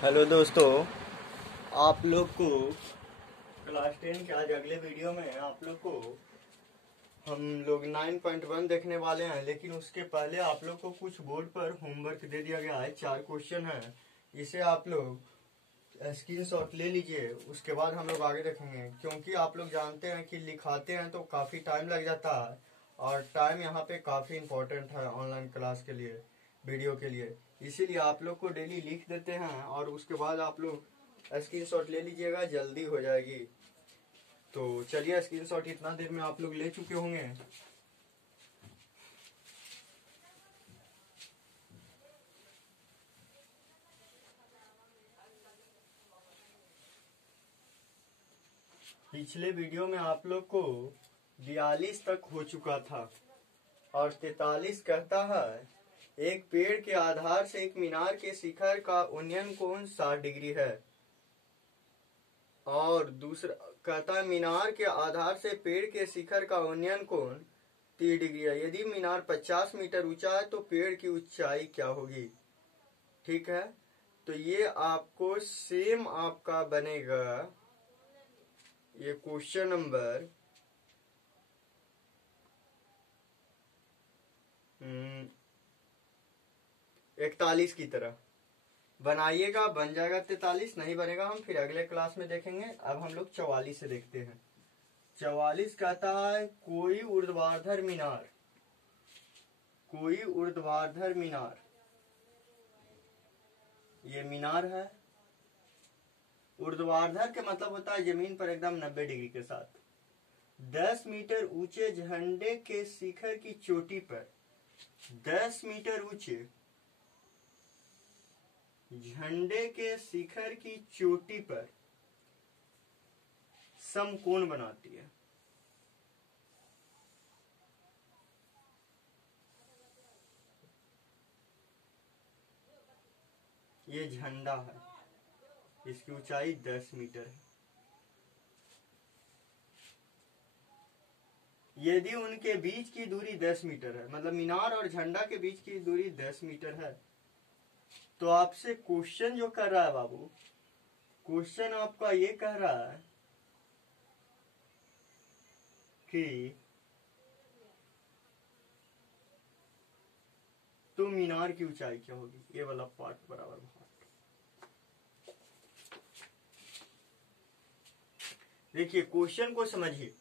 Hello दोस्तों, आप लोग को क्लास 10 के आज अगले वीडियो में आप लोग को हम लोग 9.1 देखने वाले हैं। लेकिन उसके पहले आप लोग को कुछ बोर्ड पर होमवर्क दे दिया गया है। 4 क्वेश्चन है, इसे आप लोग स्क्रीनशॉट ले लीजिए। उसके बाद हम लोग आगे देखेंगे, क्योंकि आप लोग जानते हैं कि लिखाते हैं तो काफ़ी टाइम लग जाता है और टाइम यहाँ पे काफ़ी इम्पोर्टेंट है ऑनलाइन क्लास के लिए, वीडियो के लिए। इसीलिए आप लोग को डेली लिख देते हैं और उसके बाद आप लोग स्क्रीनशॉट ले लीजिएगा, जल्दी हो जाएगी। तो चलिए, स्क्रीनशॉट इतना देर में आप लोग ले चुके होंगे। पिछले वीडियो में आप लोग को 42 तक हो चुका था और 43 कहता है एक पेड़ के आधार से एक मीनार के शिखर का उन्नयन कोण 60 डिग्री है। और दूसरा कहता है मीनार के आधार से पेड़ के शिखर का उन्नयन कोण 30 डिग्री है। यदि मीनार 50 मीटर ऊंचा है तो पेड़ की ऊंचाई क्या होगी? ठीक है, तो ये आपको सेम आपका बनेगा। ये क्वेश्चन नंबर 41 की तरह बनाइएगा, बन जाएगा 43। नहीं बनेगा हम फिर अगले क्लास में देखेंगे। अब हम लोग 44 से देखते हैं। 44 कहता है कोई ऊर्ध्वाधर मीनार, कोई ऊर्ध्वाधर मीनार, ये मीनार है। ऊर्ध्वाधर के मतलब होता है जमीन पर एकदम 90 डिग्री के साथ। 10 मीटर ऊंचे झंडे के शिखर की चोटी पर, 10 मीटर ऊंचे झंडे के शिखर की चोटी पर समकोण बनाती है। ये झंडा है, इसकी ऊंचाई 10 मीटर है। यदि उनके बीच की दूरी 10 मीटर है, मतलब मीनार और झंडा के बीच की दूरी 10 मीटर है, तो आपसे क्वेश्चन जो कर रहा है बाबू, क्वेश्चन आपका ये कह रहा है कि तो मीनार की ऊंचाई क्या होगी। ये वाला पार्ट बराबर पार्ट। देखिए, क्वेश्चन को समझिए,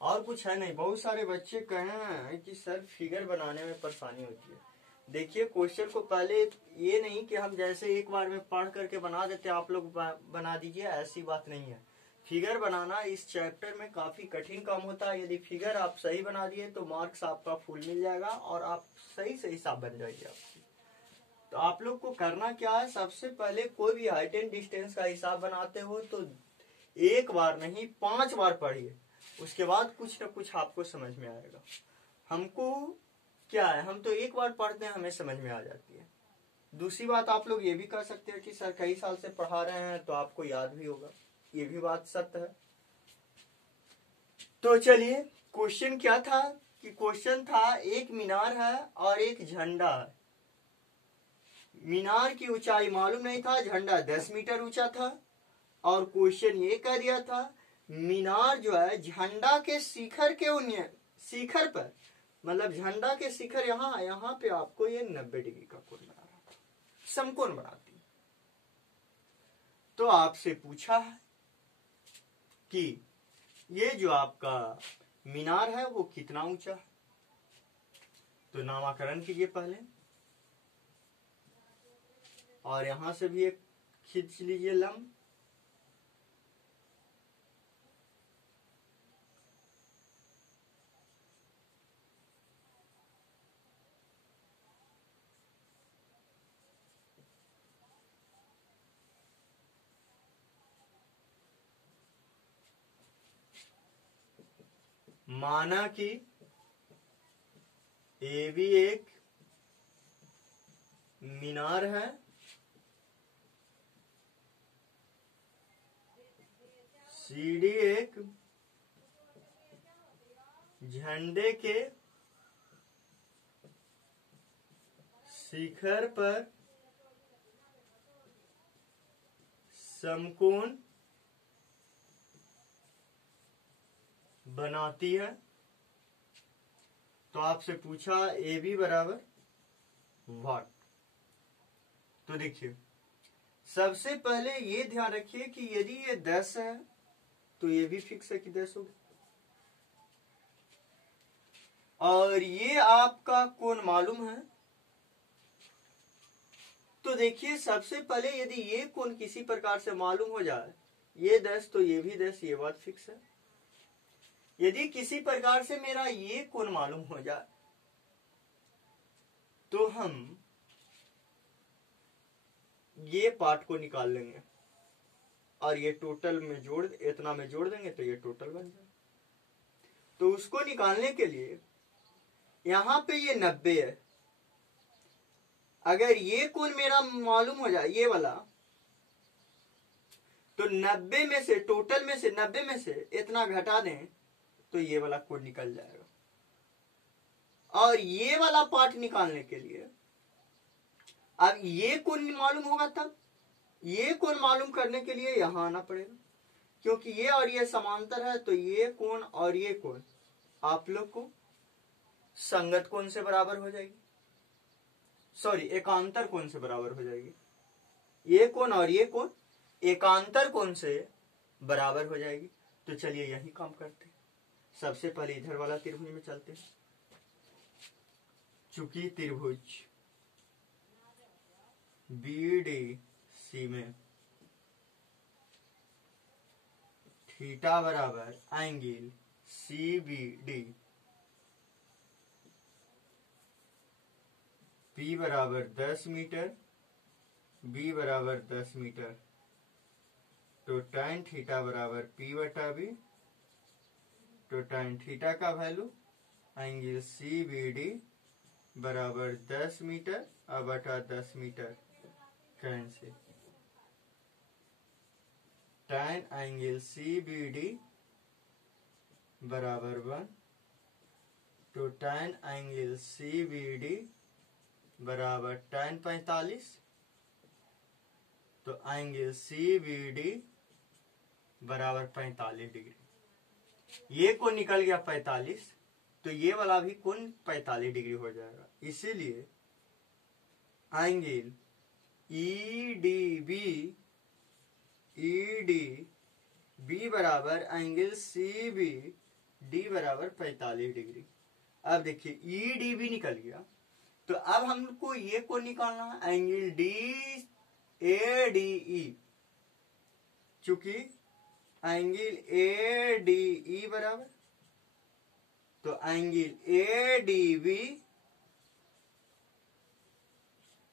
और कुछ है नहीं। बहुत सारे बच्चे कहे हैं कि सर फिगर बनाने में परेशानी होती है। देखिए, क्वेश्चन को पहले ये नहीं कि हम जैसे एक बार में पढ़ करके बना देते आप लोग बना दीजिए, ऐसी बात नहीं है। फिगर बनाना इस चैप्टर में काफी कठिन काम होता है। यदि फिगर आप सही बना दिए तो मार्क्स आपका फुल मिल जाएगा और आप सही से हिसाब बन जाएगी आपकी। तो आप लोग को करना क्या है, सबसे पहले कोई भी हाइट एंड डिस्टेंस का हिसाब बनाते हो तो एक बार नहीं 5 बार पढ़िए, उसके बाद कुछ न कुछ आपको समझ में आएगा। हमको क्या है, हम तो एक बार पढ़ते हैं हमें समझ में आ जाती है। दूसरी बात, आप लोग ये भी कर सकते हैं कि सर कई साल से पढ़ा रहे हैं तो आपको याद भी होगा, ये भी बात सत्य है। तो चलिए, क्वेश्चन क्या था कि क्वेश्चन था एक मीनार है और एक झंडा है। मीनार की ऊंचाई मालूम नहीं था, झंडा 10 मीटर ऊंचा था और क्वेश्चन ये कह दिया था मीनार जो है झंडा के शिखर के शिखर पर, मतलब झंडा के शिखर यहाँ पे आपको ये 90 डिग्री का कोण बना रहा था, समकोण बनाती। तो आपसे पूछा है कि ये जो आपका मीनार है वो कितना ऊंचा है। तो नामकरण कीजिए पहले, और यहां से भी एक खींच लीजिए लंब। माना कि ए भी एक मीनार है, सी डी एक झंडे के शिखर पर समकोण बनाती है। तो आपसे पूछा ए बी बराबर व्हाट। तो देखिए सबसे पहले ये ध्यान रखिए कि यदि ये 10 है तो ये भी फिक्स है कि 10 होगा, और ये आपका कोण मालूम है। तो देखिए सबसे पहले यदि ये कोण किसी प्रकार से मालूम हो जाए, ये 10 तो ये भी 10, ये बात फिक्स है। यदि किसी प्रकार से मेरा ये कोण मालूम हो जाए तो हम ये पार्ट को निकाल लेंगे और ये टोटल में जोड़, इतना में जोड़ देंगे तो ये टोटल बन जाए। तो उसको निकालने के लिए यहां पे ये 90 है, अगर ये कोण मेरा मालूम हो जाए ये वाला, तो 90 में से, टोटल में से 90 में से इतना घटा दें तो ये वाला कोण निकल जाएगा। और ये वाला पार्ट निकालने के लिए अब ये कोण मालूम होगा, तब ये कोण मालूम करने के लिए यहां आना पड़ेगा, क्योंकि ये और ये समांतर है। तो ये कोण और ये कोण आप लोग को संगत कोण से बराबर हो जाएगी, सॉरी एकांतर कोण से बराबर हो जाएगी। ये कोण और ये कोण एकांतर कोण से बराबर हो जाएगी। तो चलिए यही काम करते हैं। सबसे पहले इधर वाला त्रिभुज में चलते हैं। चूंकि त्रिभुज BDC में थीटा बराबर एंगल CBD, P बराबर 10 मीटर, B बराबर 10 मीटर, तो tan थीटा बराबर P बटा B। तो tan थीटा का वैल्यू एंगल CBD बराबर 10 मीटर और बटा 10 metre cancel. tan angle CBD बराबर 1, तो tan एंगल CBD बराबर tan 45, तो एंगल CBD बराबर 45 डिग्री। ये कोण निकल गया 45, तो ये वाला भी कोण 45 डिग्री हो जाएगा। इसीलिए एंगल EDB बराबर एंगल CBD बराबर 45 डिग्री। अब देखिए EDB निकल गया, तो अब हमको ये कोण निकालना है एंगल DADE। चूंकि एंगल ADE बराबर, तो angle ADB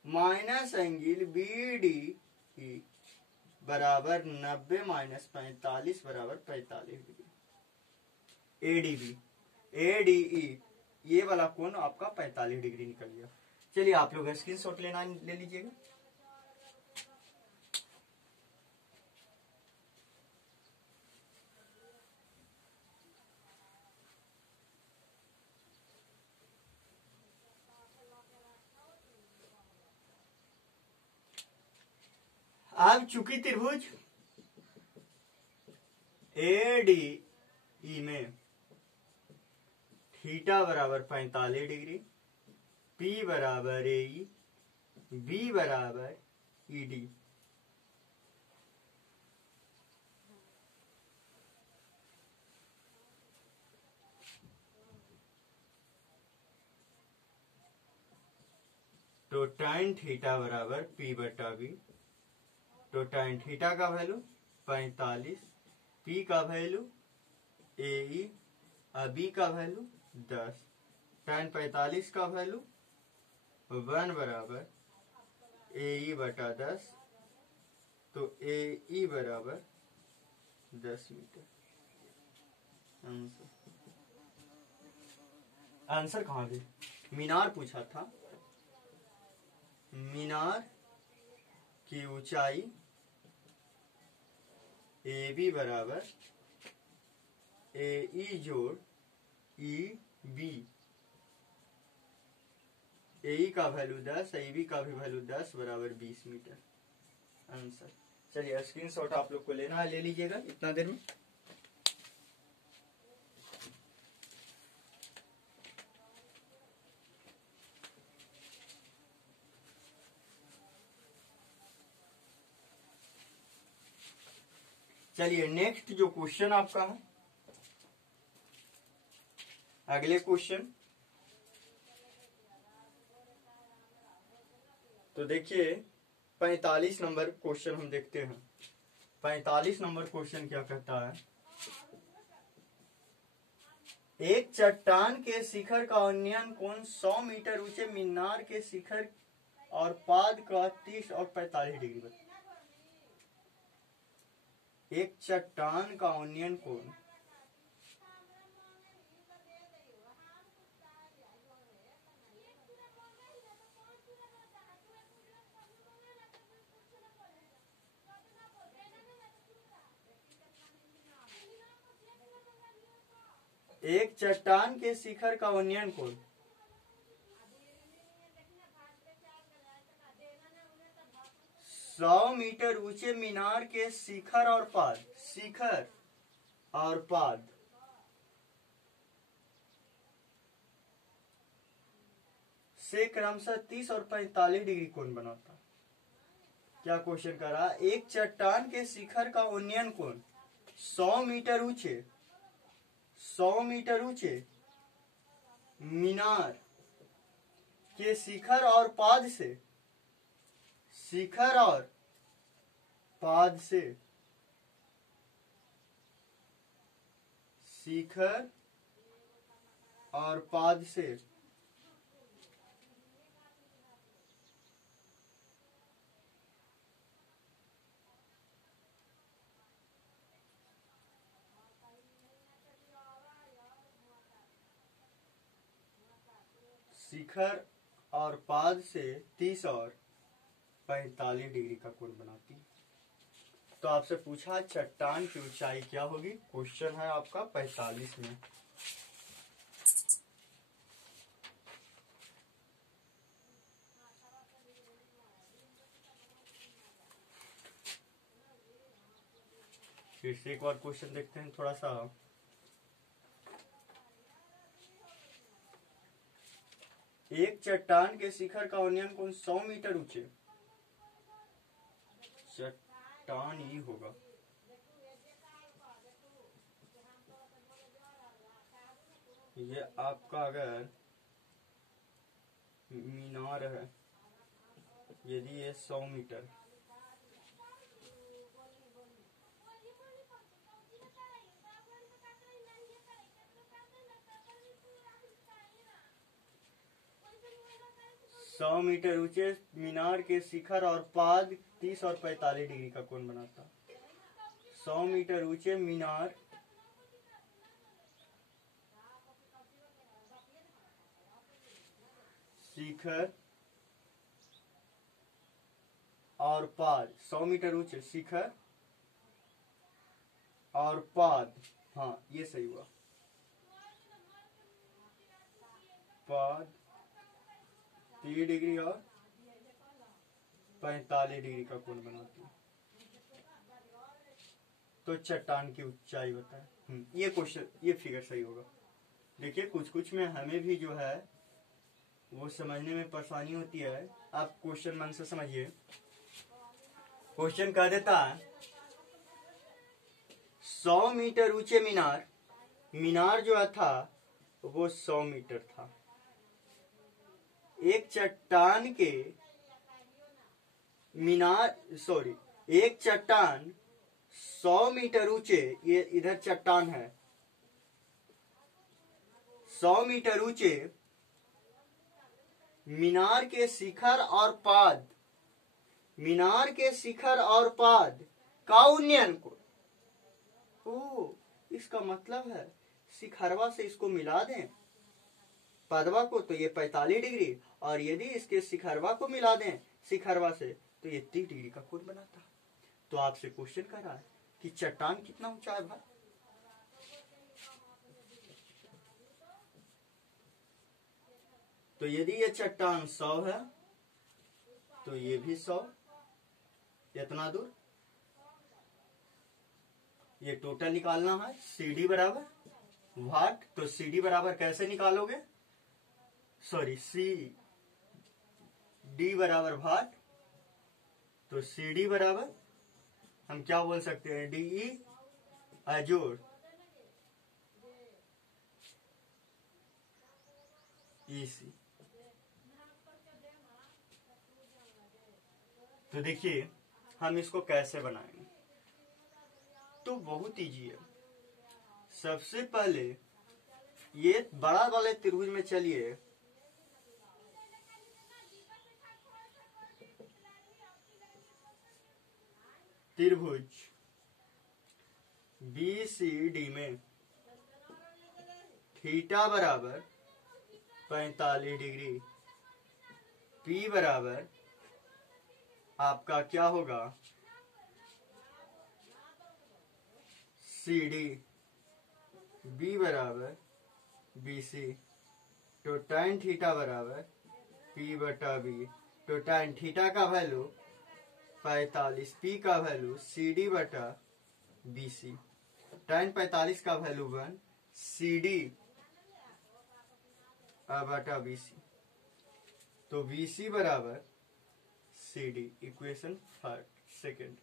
minus angle BDE बराबर 90 माइनस 45 बराबर 45 डिग्री। ADE ये वाला कोण आपका 45 डिग्री निकल गया। चलिए आप लोग स्क्रीनशॉट ले लीजिएगा। अब चूंकि त्रिभुज ADE में थीटा बराबर 45 डिग्री, P बराबर AE, B बराबर ED, तो tan थीटा बराबर P बटा B। तो tan थीटा का वैल्यू 45, P का वैल्यू AE और B का वैल्यू 10। tan 45 का वैल्यू 1 बराबर AE बटा 10, तो AE बराबर 10 मीटर। आंसर कहाँ गए? मीनार पूछा था। मीनार की ऊंचाई AB बराबर AE जोड़ EB। AE का वैल्यू 10, AB का भी वैल्यू 10 बराबर 20 मीटर। आंसर चलिए स्क्रीनशॉट आप लोग को लेना है, ले लीजिएगा इतना देर में। चलिए नेक्स्ट जो क्वेश्चन आपका है, अगले क्वेश्चन तो देखिए 45 नंबर क्वेश्चन हम देखते हैं। 45 नंबर क्वेश्चन क्या कहता है, एक चट्टान के शिखर का उन्नयन कोण 100 मीटर ऊंचे मीनार के शिखर और पाद का 30 और 45 डिग्री पर। एक चट्टान का उन्नयन कोण एक चट्टान के शिखर का उन्नयन कोण 100 मीटर ऊंचे मीनार के शिखर और पाद से क्रमशः 30 और 45 डिग्री कोण बनाता। क्या क्वेश्चन कर रहा है, एक चट्टान के शिखर का उन्नयन कोण 100 मीटर ऊंचे मीनार के शिखर और पाद से शिखर और पाद से 30 और 45 डिग्री का कोण बनाती है। तो आपसे पूछा चट्टान की ऊंचाई क्या होगी, क्वेश्चन है आपका 45 में। फिर से एक बार क्वेश्चन देखते हैं थोड़ा सा। एक चट्टान के शिखर का उन्नयन कोण 100 मीटर ऊंचे, चट्टान ही होगा, ये आपका अगर मीनार है, यदि ये 100 मीटर, सौ मीटर ऊंचे मीनार के शिखर और पाद 30 और 45 डिग्री का कोण बनाता। 100 मीटर ऊंचे मीनार शिखर और पाद, 100 मीटर ऊंचे शिखर और पाद, हाँ ये सही हुआ, पाद 30 डिग्री और 45 डिग्री का कोण बनाती है। तो चट्टान की ऊंचाई बताए। ये क्वेश्चन, ये फिगर सही होगा। देखिए कुछ में हमें भी जो है वो समझने में परेशानी होती है। आप क्वेश्चन मन से समझिए। क्वेश्चन कह देता है 100 मीटर ऊंचे मीनार जो था वो 100 मीटर था। एक चट्टान 100 मीटर ऊंचे, ये इधर चट्टान है, 100 मीटर ऊंचे मीनार के शिखर और पाद का उन्नयन कोण। इसका मतलब है शिखरवा से इसको मिला दें पदवा को तो ये 45 डिग्री, और यदि इसके शिखरवा को मिला दें शिखरवा से तो ये 30 डिग्री का कोण बनाता। तो आपसे क्वेश्चन कर रहा है कि चट्टान कितना ऊंचा है भाई। तो यदि ये चट्टान 100 है तो ये भी 100, इतना दूर। ये टोटल निकालना है। CD बराबर वाट, तो CD बराबर कैसे निकालोगे, सॉरी CD बराबर वाट, तो CD बराबर हम क्या बोल सकते हैं, DE अजोड़ EC। तो देखिए हम इसको कैसे बनाएंगे, तो बहुत इजी है। सबसे पहले ये बड़ा वाले त्रिभुज में चलिए, त्रिभुज BCD में थीटा बराबर 45 डिग्री, P बराबर आपका क्या होगा, CD, B बराबर BC, तो tan थीटा बराबर P बटा B, तो tan थीटा का वैल्यू 45, P का वैल्यू CD बटा BC, tan 45 का वैल्यू 1, CD बटा BC, तो BC बराबर CD, इक्वेशन सेकंड।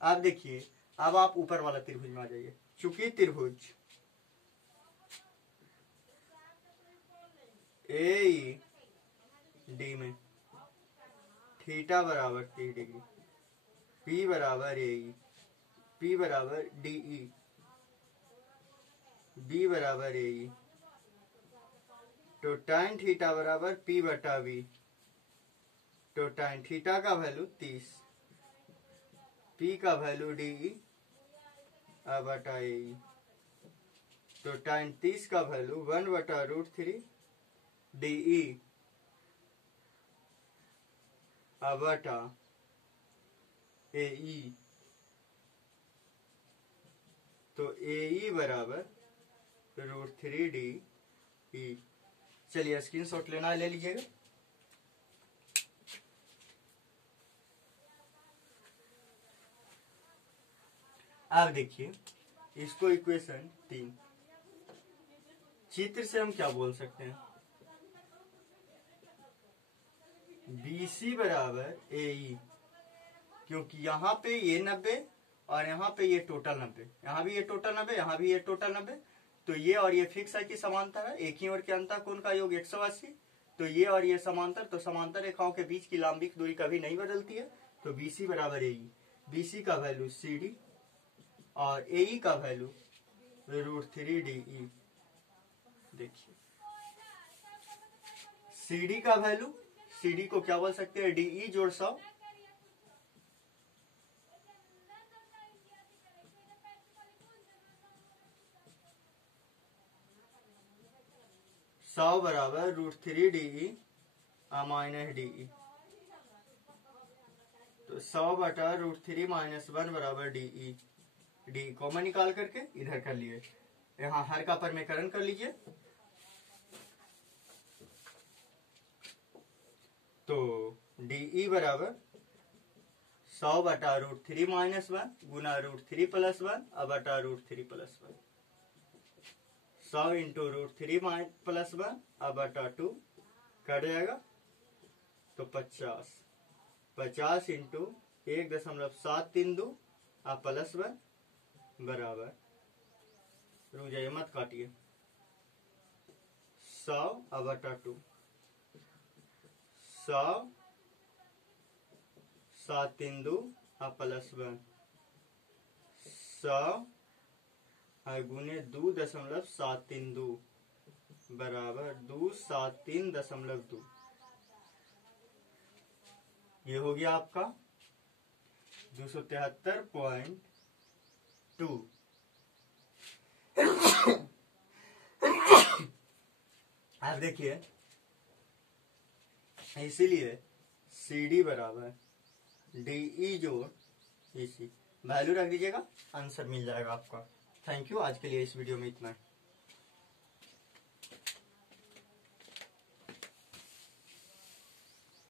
अब देखिए, अब आप ऊपर वाला त्रिभुज में आ जाइए। चूंकि त्रिभुज AED में थीटा बराबर 30 डिग्री, P बराबर AE, P बराबर DE, B बराबर AE, तो tan थीटा बराबर P बटा B, तो tan थीटा का वैल्यू 30, P का वैल्यू DE बटा AE, तो tan 30 का वैल्यू 1 बटा √3 DE बटा AE, तो AE बराबर √3 DE। चलिए स्क्रीनशॉट लेना है, ले लीजिएगा। अब देखिए इसको इक्वेशन 3, चित्र से हम क्या बोल सकते हैं, BC बराबर AE, क्योंकि यहाँ पे ये 90 और यहाँ पे ये टोटल 90, यहाँ भी ये टोटल 90, यहाँ भी ये टोटल 90, तो ये और ये फिक्स है कि समांतर है, एक ही ओर के अंतर कोण का योग 180, तो ये और ये समांतर, तो समांतर रेखाओं के बीच की लंबिक दूरी कभी नहीं बदलती है, तो BC बराबर AE, BC का वैल्यू CD और AE का वैल्यू √3 DE। देखिए CD का वैल्यू, CD को क्या बोल सकते हैं, DE जोड़ 100, बराबर √3 DE माइनस DE, तो 100 बटा √3 माइनस 1 बराबर DE, DE कॉमन निकाल करके इधर कर लिए, यहाँ हर का परमेकरण कर लीजिए, तो DE बराबर 100 बटा √3 माइनस 1 गुना √3 प्लस 1 बटा √3 प्लस 1, 100 इंटू √3 प्लस 1 बटा 2 कट जाएगा, तो 50, 50 इंटू 1.732 प्लस 1 बराबर, रुक जाइए मत काटिए, 100 बटा 2, 100 732 प्लस 1, 100 गुने 2.732 बराबर 273.2, ये हो गया आपका 273.2। अब देखिए, इसीलिए CD बराबर DE जोड़ EC, वैल्यू रख दीजिएगा, आंसर मिल जाएगा आपका। थैंक यू, आज के लिए इस वीडियो में इतना है।